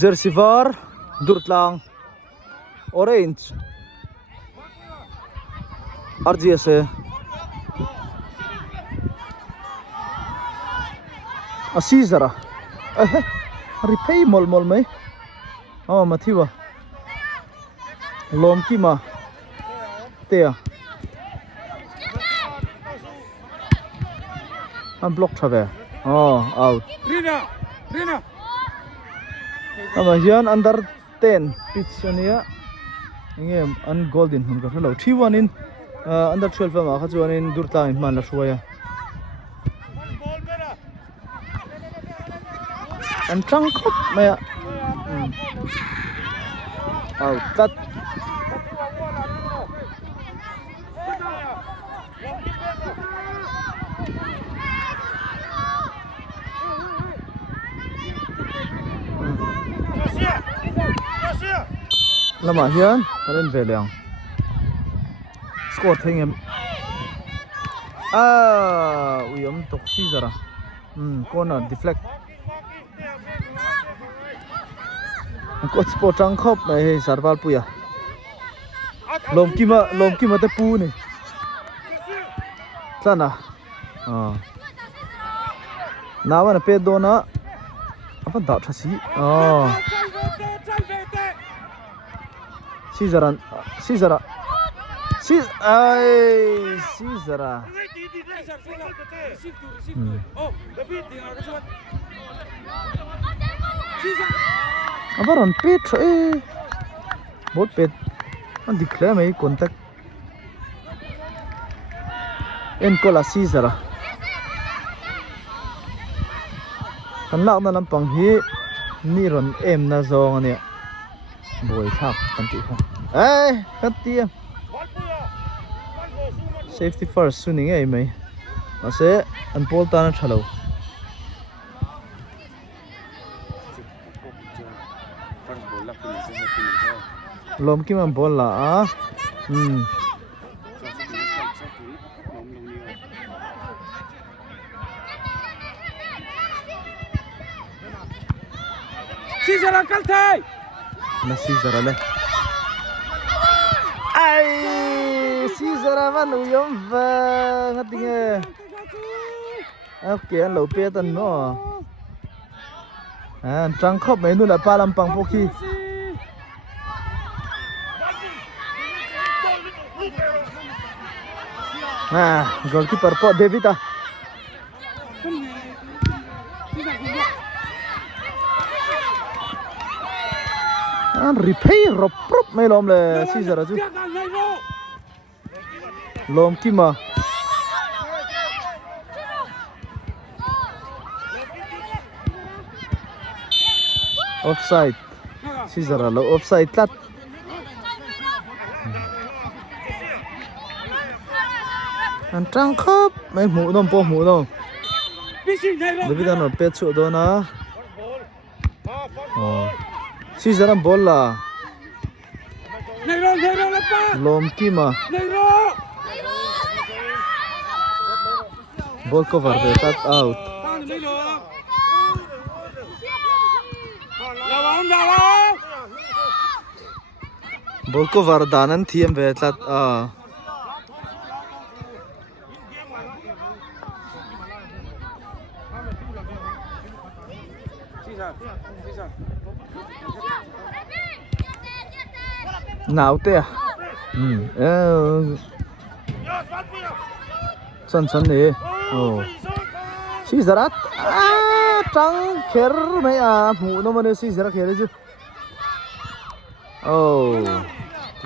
jersey var DURTLANG orange RGSA Asizara repay mol mai oh mathiwa lom kima tea unblock thave oh out Rina ama hian under 10 pitch ania nge an golden hun ka thalo 3-1 in under 12 ma kha chuan in DURTLANG man la hruaya an trăng khop maya out cut lama hian karen ve leang score thengem uyam tok si zara corner deflect coach sport trăng khop mai sarwal puya lom kima te pu ni tlana nawa na pe dona apa da thasi Caesar apa ron pet bot pet an declare mai contact en kola Caesar kan lak na lampang hi ni ron em na zong ania boy thak kan ti kha kan ti safety first suning ai mai ase an pol ta na thalo lom ki man bol la Caesar kal thai na Caesar le ai Caesar man uyom va ngatinge okay an lo pe tan no trăng khop mai nu la pa lampang pokhi goalkeeper po Devita repair rop prop mai lom le Caesar chu lom kima offside Caesar lo offside tat an trăng khop mai hmuhnawm po hmuhnawm Devita no pe chu do na Caesar an ball la lom kima ball cover de cut out ball cover danan thiam ve tlat nào te sân này Caesar trăng kher mấy mũ nó mà nếu Caesar kher chứ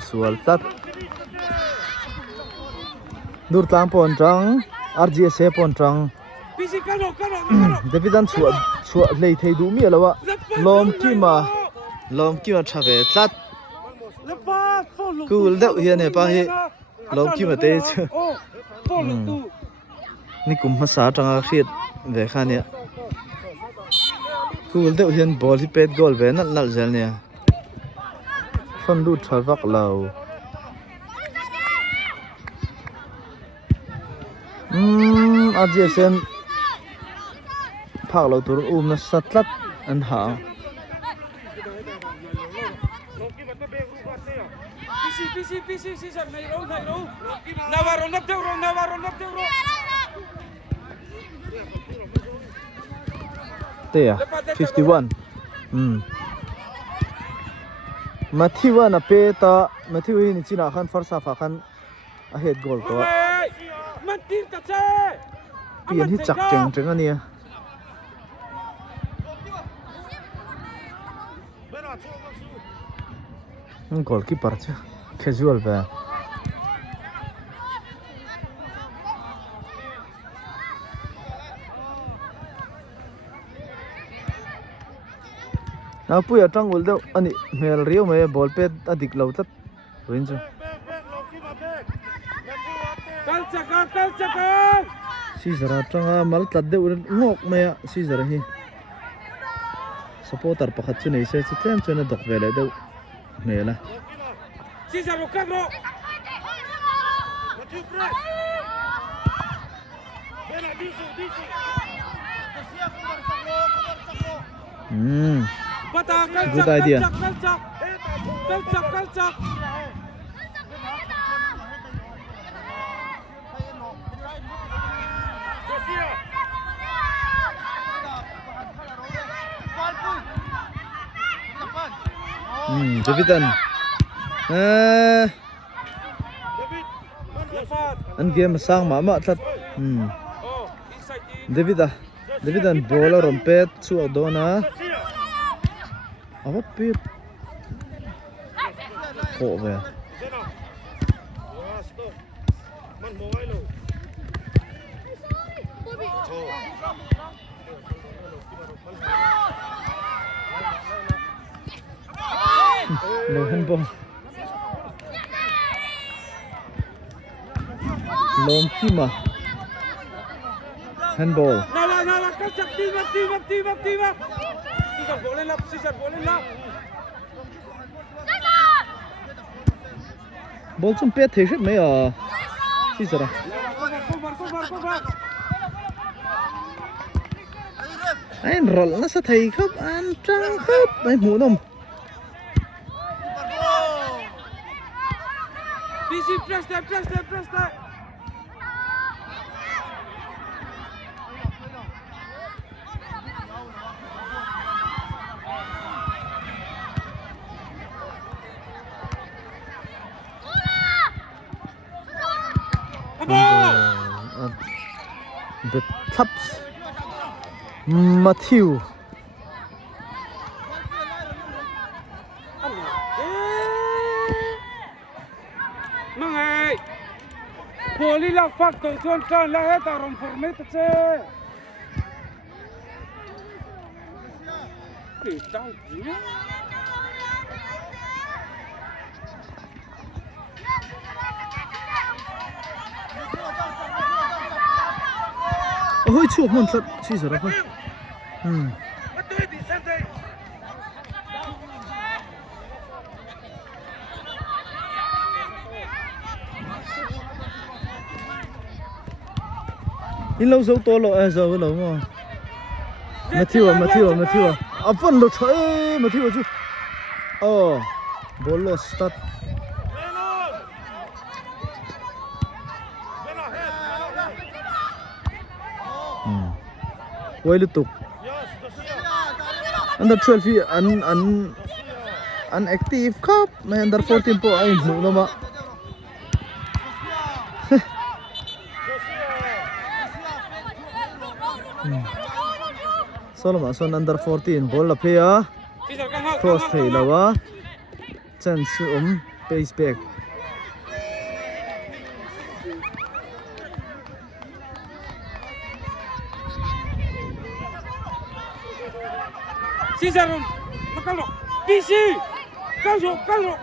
sual tat DURTLANG pon trăng RGSA pon trăng David an chuột lei thei du mi lawa lom kima thave tlat cool deuh hian he pa hi lom kima te chu ni kum ma sa tanga khriat ve khania cool deuh hian ball hi pet goal ve nal zel nia phon du thavak lau RGSA phak lo tur na satlat an ha PC Caesar này đâu nào vào rồng nấp tiêu rồi There, 51. Matthew na peta Matthew hi ni china khan first half khan a head goal to mất tin cả xe pian hi chak cheng cheng ania goalkeeper cha casual ba na puya tang ul deuh ani mel rio me ball pet adik lo tat rin chu Kalchaka Caesar atanga mal tat deuh ngok me a Caesar hi supporter pakhat chu nei se chitlem chuna dok vele deuh mela Caesar Lucano good idea. Kalchak. Davidan. An game sang ma that. Davidan bowler rompet chu adona. Apa pit? Kok về. Lo handball. Lom kima. Handball. Nala, kalchak tiba. Caesar boleh lap. Ball chung pet thế shit mấy à Caesar à Cover. anh roll nó sẽ thấy khớp anh trăng khớp anh hmuhnawm PC press that. the tops Matthew Mangai. Poli lạc phát cầu chuan tràn la hết ta rồng format che. Cái tao gì? ôi chuột mình thật Caesar à in lâu dấu to lộ giờ lâu mà Matthew à phân lộ trời Matthew chứ ball start quay liên tục under 12 unactive cup mà under 14 po ai hmuhnawm mà Solomon under 14 ball la play a cross thei lawa chance pace back Caesar makalo. PC. Kalro.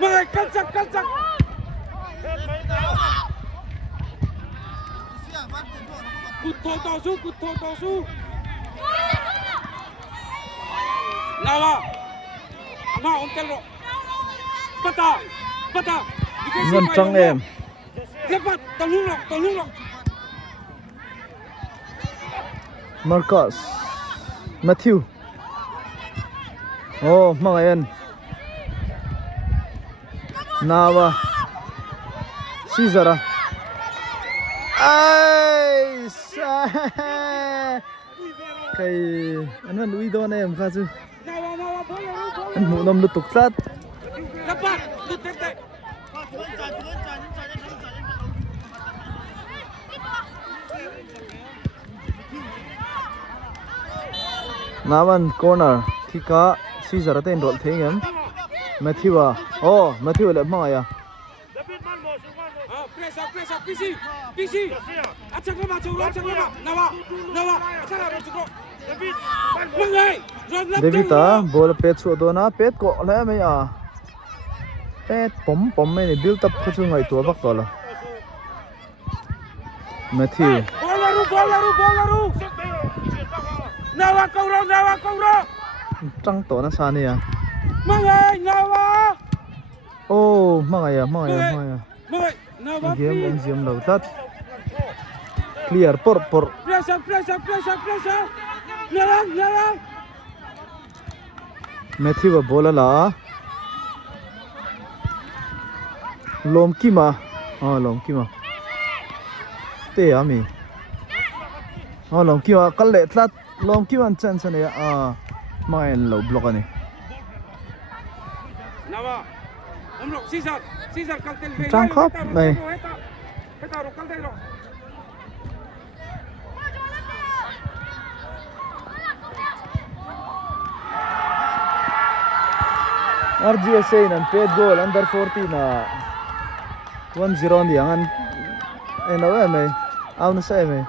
Mangai kalchak. Cụt thò su. Nào. Ama on kalro. Bata. Ngân trăng em Lepas tolong. Marcus Matthew oh mga yan Nawa Caesar ai sa kay ano Louis daw na em kaso anh mụ nằm lụt tục sát Naman corner thika Caesar tên rộn thế em Matthew à oh Matthew lại mang à David à ball pet số đó na pet cọ lẽ mấy à pet pom pom mấy này build up cái chung ngày tua bắc rồi Matthew Nawa câu rồi trăng tổ nó sao này à mang ơi Nawa oh mang à Nawa game ông diêm đầu tắt clear por pressure Nawa Matthew bola la lom kima te ami lom kima kalle tlat lom kima chan chan ya mai lo block ani Nawa umrok Caesar kaltel ve trang khop này heta ro kaltel ro RGSA nan paid goal under 40 na 1-0 ni angan nawa mai aw na sa mai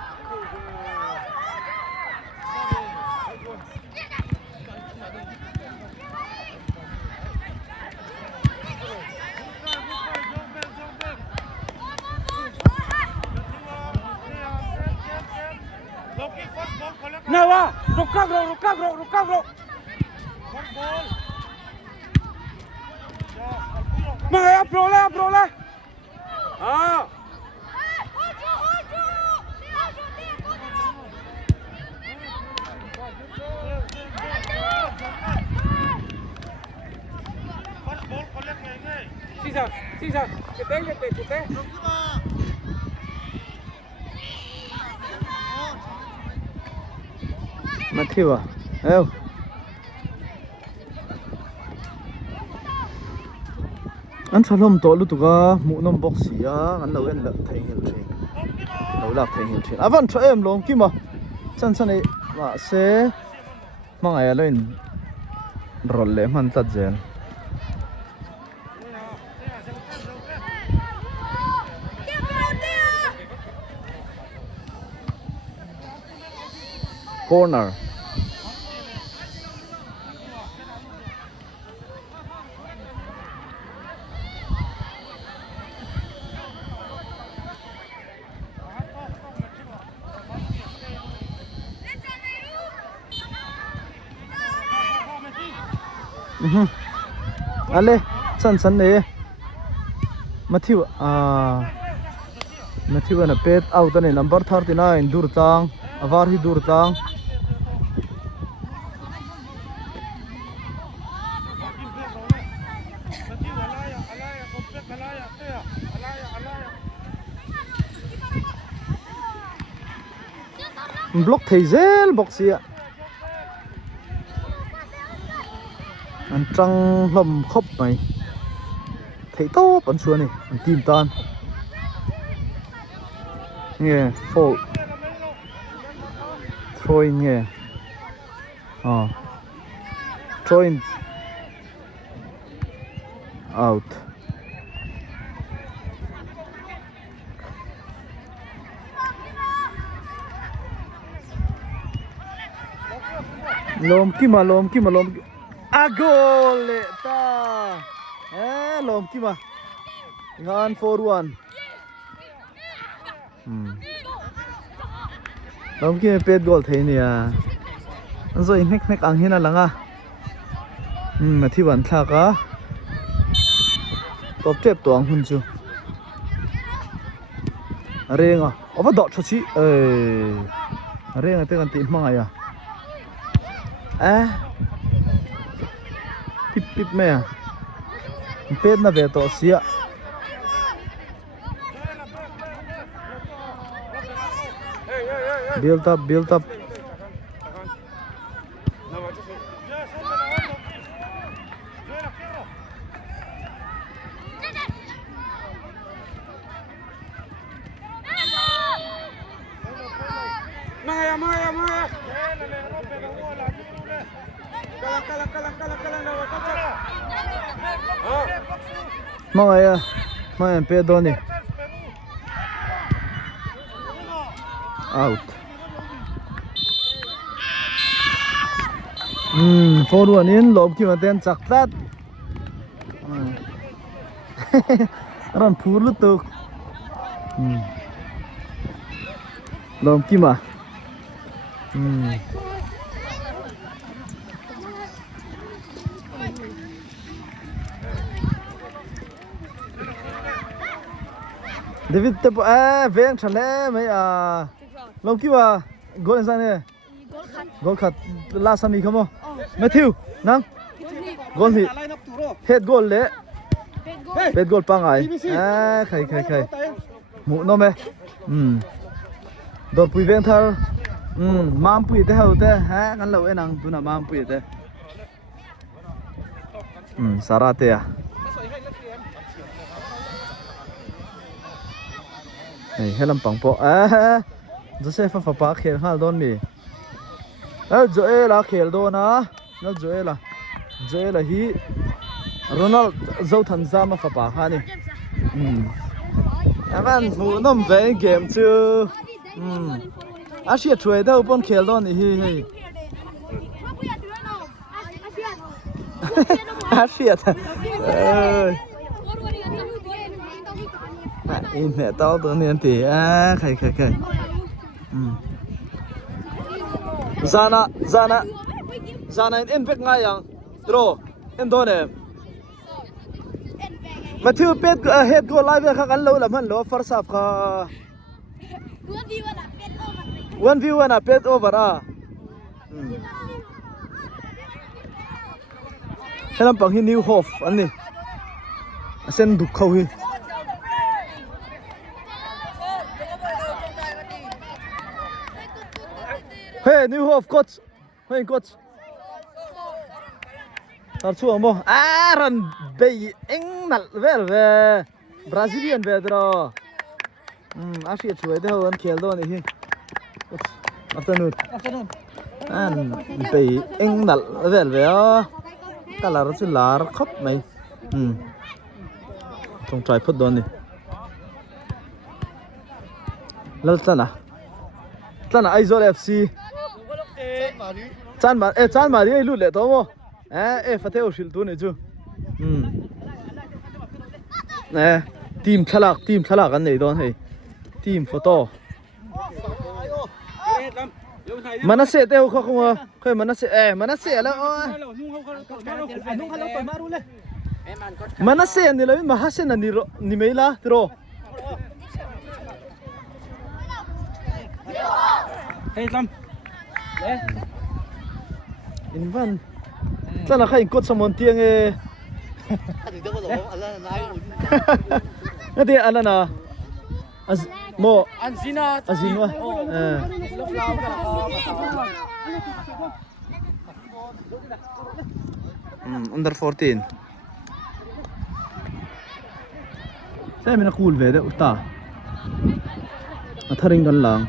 Nawa rukagro Mày apro le à Caesar cái té Matthew à eo anh phải làm tổ lúc tụi mũ nôm box gì á anh lâu em lật thay hiện trên lâu lạc thay hiện trên à vẫn cho em luôn kim mà chân này mà sẽ mang ai lên rồi lấy mình tắt gen corner Ale san ne Matthew Matthew na pet out ne number 39 DURTLANG avar hi DURTLANG block thei zel box ya anh trăng lầm khóc này thấy to bắn xuống này anh tìm tan nghe fault throwing nghe throwing out lom kima agol ta lom kima ngan 4-1 lom kima pet goal thế nè anh rồi nek ang hina langa mà thi bản thà cả top chép toang hun chu reng à ở bắt đọt cho chị reng à tên còn tìm mang à pip me pet na ve to sia build up Maya. Maya pe doni out 4-1 in lob ki maten chaklat ran phur lu tuk lob ki ma David te veng chale mai lob ki wa goal san ne goal khat la sami khamo Matthew nang goal ni head goal le head goal pangai khai mu no me dor pui veng thar mam pui te hau te ha kan lo enang tuna mam pui te sara te a helam pangpo Joseph fa pa khel hal don mi Joel a khel do na Joel hi Ronald zo than zama fa pa ha ni avan mu nom ve game chu Asia trade da upon khel don hi Asia in nè tao tụi nên thì khai Zana in bek ngay yang tro in do ne Matthew pet head go live kha kan lo lam han lo first half kha 1v1 pet over helam pang hi new hof an ni sen duk khau hi Hey, new hof coach. Hey, coach. Tar chuang mo. Ran bay eng nal vel ve Brazilian ve dro. Asia chuai de hon khel do ni hi. Afternoon. An bay eng nal vel ve color chu lar khop mai. Tong try phut do ni. Lal Tana Aizol FC Chan Mari lu le to mo fateo shil tu ne chu team thalak an nei don hei team photo Manase te ho kho khoi Manase la Manase ni lo Mahasen ni meila tro Hey Lam. In van. Sana khain kot samon tiang Ngati alana. Mo Anzina. Under 14. Saya mina cool ve de uta. Atharing gan lang.